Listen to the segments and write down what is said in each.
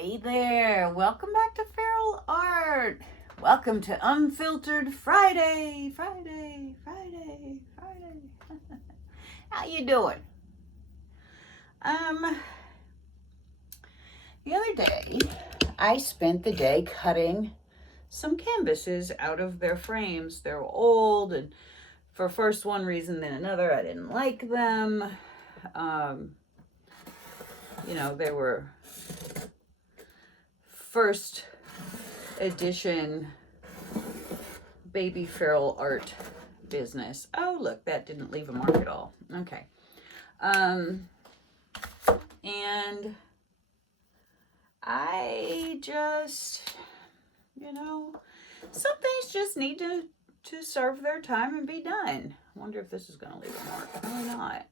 Hey there, welcome back to Feral Art. Welcome to Unfiltered Friday. How you doing? The other day, I spent the day cutting some canvases out of their frames. They're old, and for first one reason, then another, I didn't like them. They were first edition baby feral art business. Oh, look, that didn't leave a mark at all. Okay. And I just, some things just need to serve their time and be done. I wonder if this is going to leave a mark. Probably not.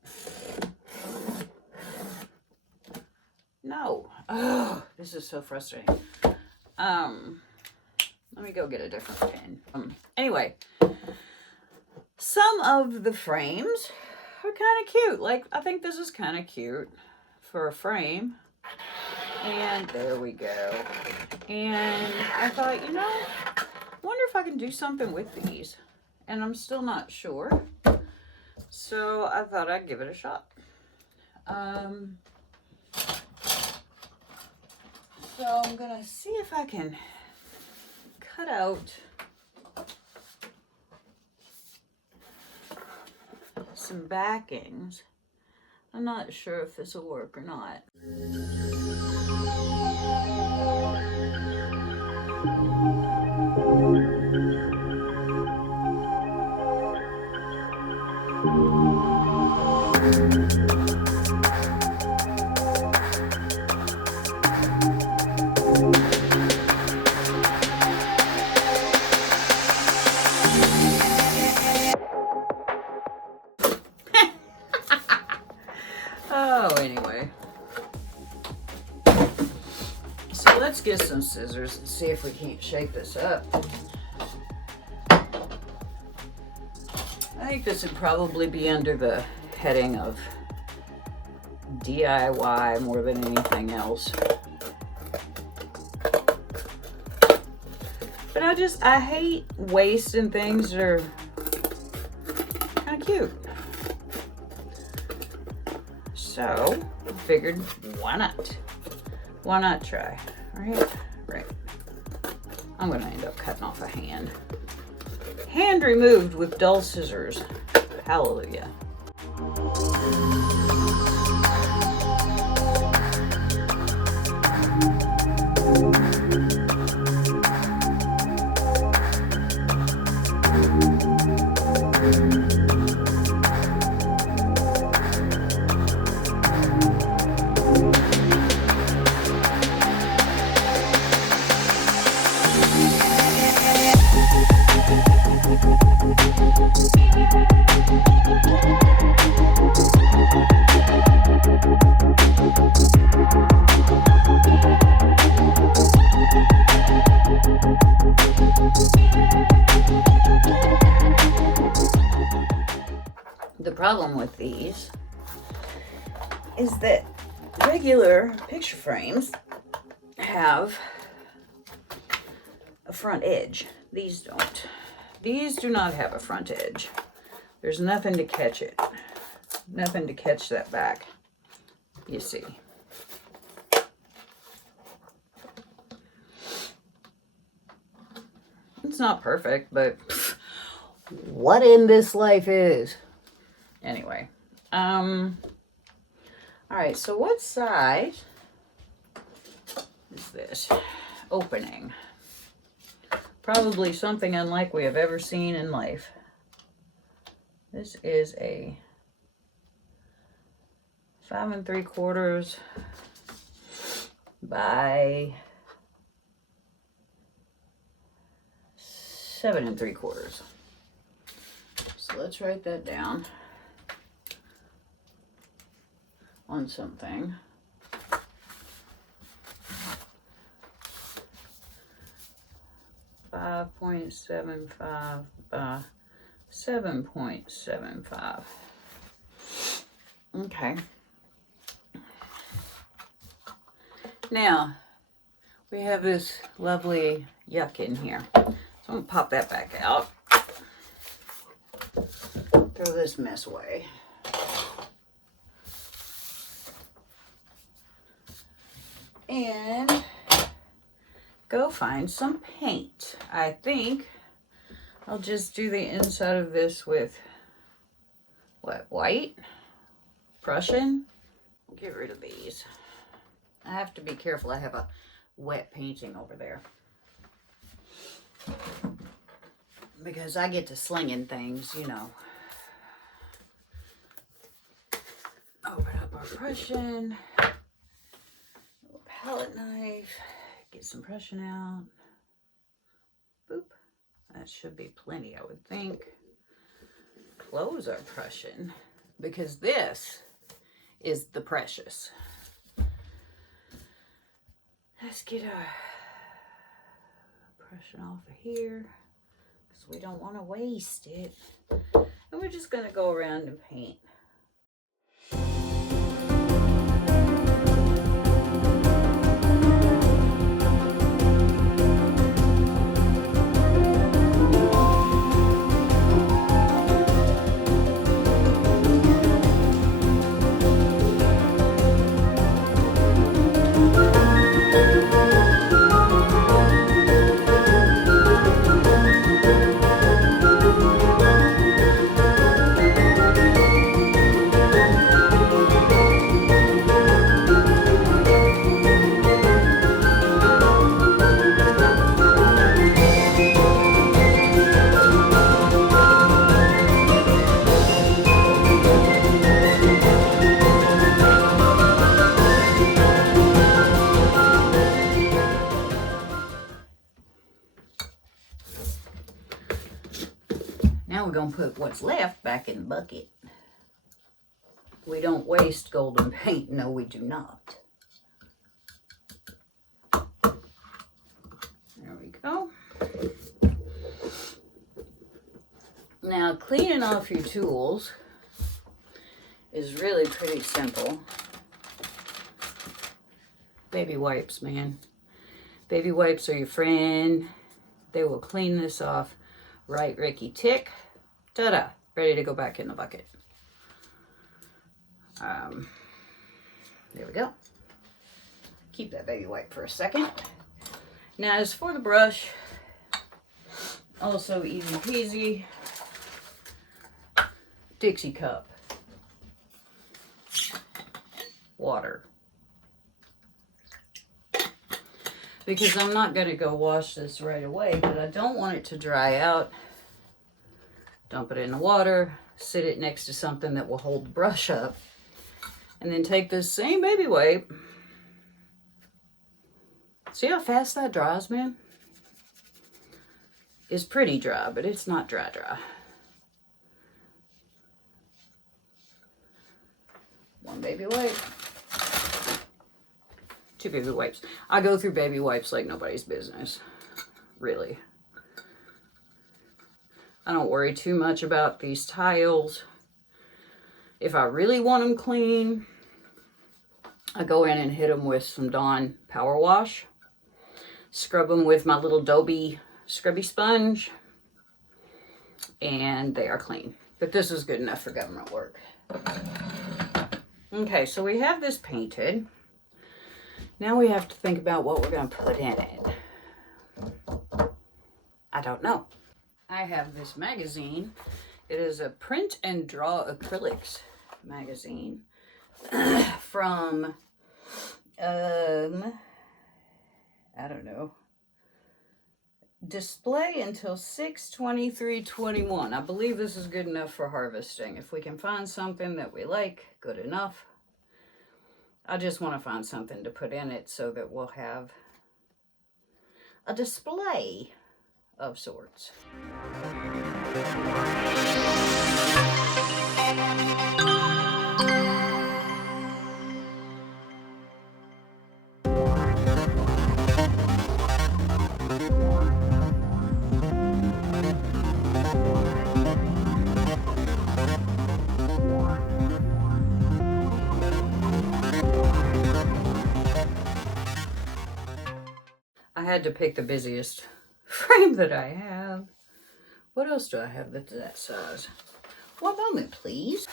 No. Oh, this is so frustrating. Let me go get a different pen. Anyway, some of the frames are kind of cute. Like, I think this is kind of cute for a frame. And there we go. And I thought, wonder if I can do something with these. And I'm still not sure. So I thought I'd give it a shot. So I'm going to see if I can cut out some backings. I'm not sure if this will work or not. Anyway, so let's get some scissors and see if we can't shape this up. I think this would probably be under the heading of DIY more than anything else. But I hate wasting things that are kind of cute. So I figured, why not? Why not try? Right. I'm gonna end up cutting off a hand. Hand removed with dull scissors. Hallelujah. The problem with these is that regular picture frames have a front edge. These don't. These do not have a front edge. There's nothing to catch it. Nothing to catch that back, you see. It's not perfect, but what in this life is? Anyway, all right, so what size is this opening? Probably something unlike we have ever seen in life. This is a 5 3/4 by 7 3/4. So let's write that down on something. .75 by 7.75. Okay. Now, we have this lovely yuck in here. So I'm gonna pop that back out. Throw this mess away. And go find some paint. I think I'll just do the inside of this with what, white? Prussian? Get rid of these. I have to be careful. I have a wet painting over there, because I get to slinging things, you know. Open up our Prussian. Little palette knife. Get some Prussian out. Boop. That should be plenty, I would think. Close our Prussian, because this is the precious. Let's get our Prussian off of here, because we don't want to waste it. And we're just going to go around and paint. Now we're going to put what's left back in the bucket. We don't waste golden paint. No, we do not. There we go. Now, cleaning off your tools is really pretty simple. Baby wipes, man. Baby wipes are your friend. They will clean this off. Right, Ricky Tick. Ta-da! Ready to go back in the bucket. There we go. Keep that baby wipe for a second. Now, as for the brush, also easy peasy. Dixie cup. Water. Because I'm not going to go wash this right away, but I don't want it to dry out. Dump it in the water, sit it next to something that will hold the brush up, and then take this same baby wipe. See how fast that dries, man? It's pretty dry, but it's not dry. One baby wipe. Two baby wipes. I go through baby wipes like nobody's business. Really. I don't worry too much about these tiles. If I really want them clean, I go in and hit them with some Dawn Power Wash. Scrub them with my little Dobie scrubby sponge. And they are clean. But this is good enough for government work. Okay, so we have this painted. Now we have to think about what we're going to put in it. I don't know. I have this magazine. It is a print and draw acrylics magazine from, I don't know, display until 6/23/21. I believe this is good enough for harvesting. If we can find something that we like, good enough. I just want to find something to put in it so that we'll have a display of sorts. I had to pick the busiest frame that I have. What else do I have that's that size? One moment, please.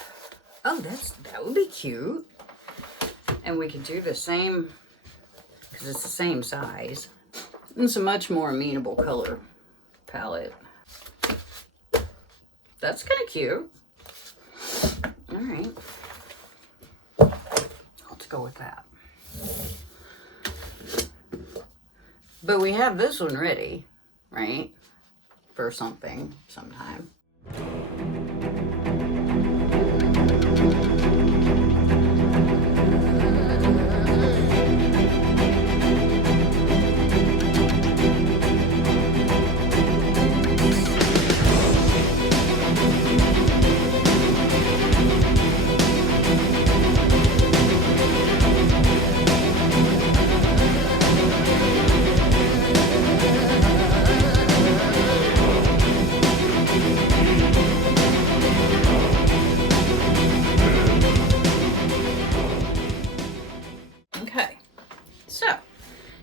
Oh, that would be cute. And we could do the same, because it's the same size. It's a much more amenable color palette. That's kind of cute. All right. Let's go with that. But we have this one ready, right? For something, sometime.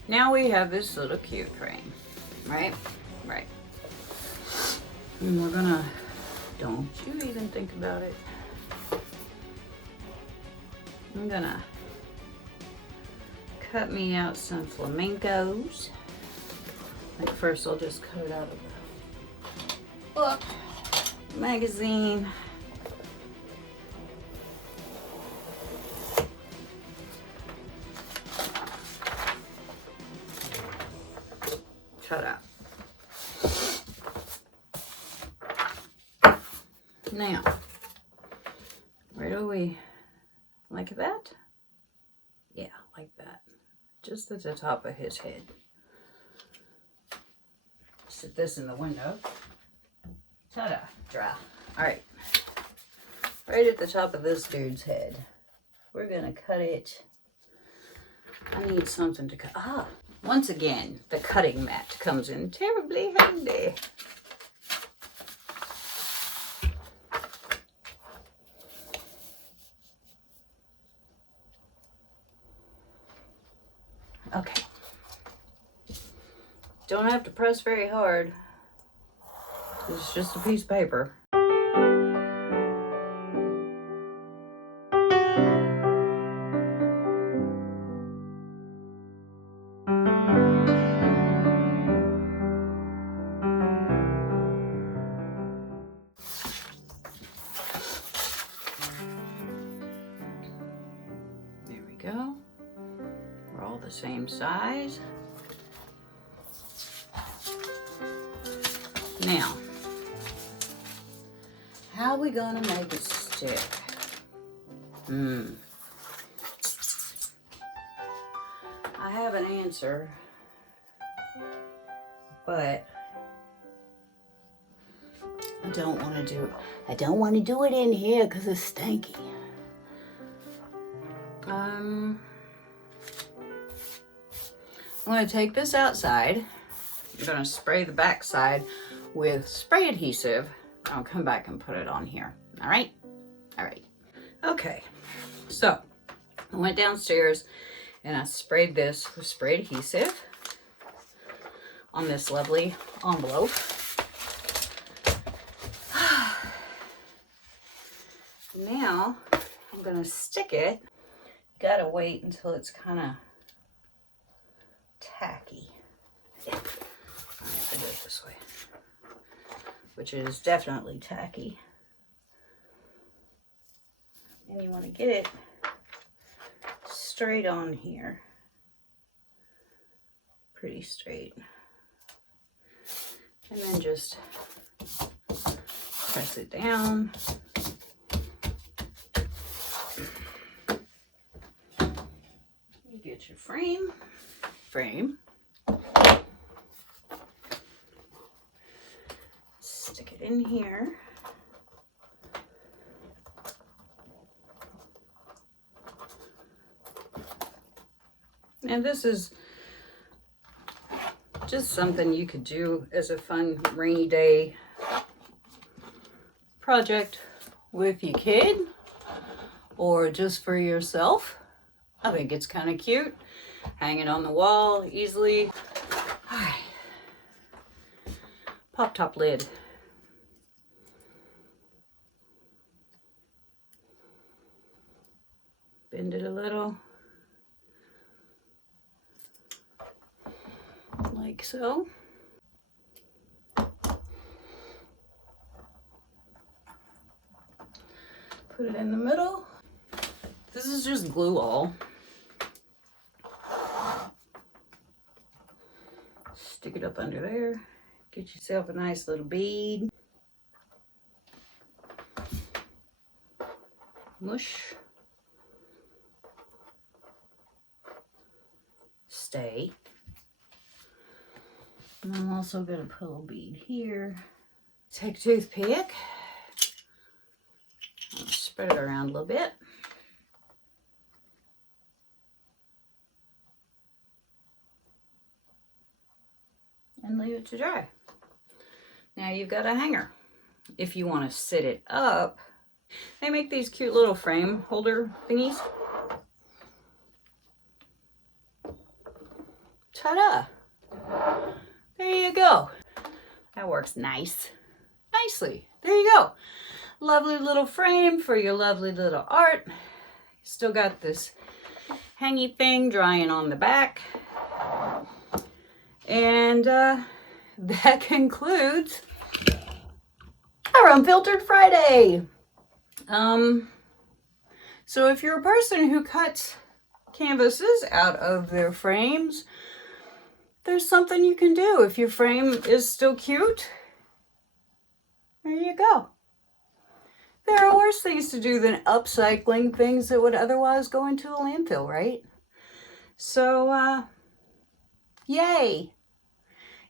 Now we have this little cute frame, right? Right. And we're gonna, don't you even think about it. I'm gonna cut me out some flamencos. Like first I'll just cut it out of the book, magazine. Cut out. Now, where do we, like that? Yeah, like that. Just at the top of his head. Sit this in the window. Ta-da, dry. All right. Right at the top of this dude's head. We're gonna cut it. I need something to cut. Ah, once again, the cutting mat comes in terribly handy. Okay. Don't have to press very hard. It's just a piece of paper. There we go. We're all the same size. Now, how are we gonna make it stick? I have an answer, but I don't want to do it. I don't want to do it in here because it's stanky. I'm going to take this outside. I'm going to spray the back side with spray adhesive. I'll come back and put it on here. All right? All right. Okay. So I went downstairs and I sprayed this with spray adhesive on this lovely envelope. Now I'm going to stick it. Gotta wait until it's kind of tacky. Yeah. I have to do it this way, which is definitely tacky. And you want to get it straight on here. Pretty straight. And then just press it down. You get your frame. Stick it in here. And this is just something you could do as a fun rainy day project with your kid or just for yourself. I think it's kind of cute. Hang it on the wall easily. All right. Pop top lid. Bend it a little. Like so. Put it in the middle. This is just glue all. Stick it up under there. Get yourself a nice little bead. Mush. Stay. And I'm also going to put a little bead here. Take a toothpick. Spread it around a little bit. And leave it to dry. Now you've got a hanger. If you want to sit it up, they make these cute little frame holder thingies. Ta-da! There you go. That works nicely. There you go. Lovely little frame for your lovely little art. Still got this hangy thing drying on the back. And that concludes our Unfiltered Friday. So if you're a person who cuts canvases out of their frames, there's something you can do. If your frame is still cute, there you go. There are worse things to do than upcycling things that would otherwise go into a landfill, right? So, yay.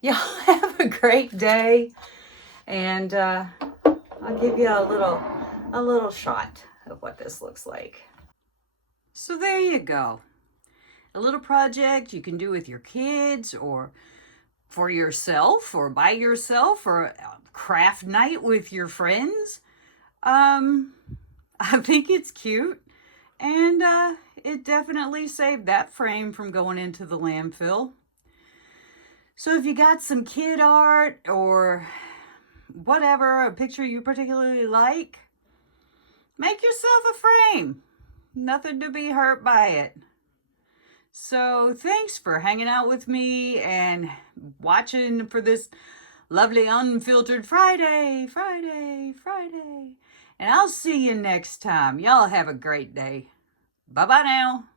Y'all have a great day. And I'll give you a little shot of what this looks like. So there you go. A little project you can do with your kids or for yourself or by yourself or a craft night with your friends. I think it's cute, and it definitely saved that frame from going into the landfill. So if you got some kid art or whatever, a picture you particularly like, make yourself a frame. Nothing to be hurt by it. So thanks for hanging out with me and watching for this lovely Unfiltered Friday. And I'll see you next time. Y'all have a great day. Bye-bye now.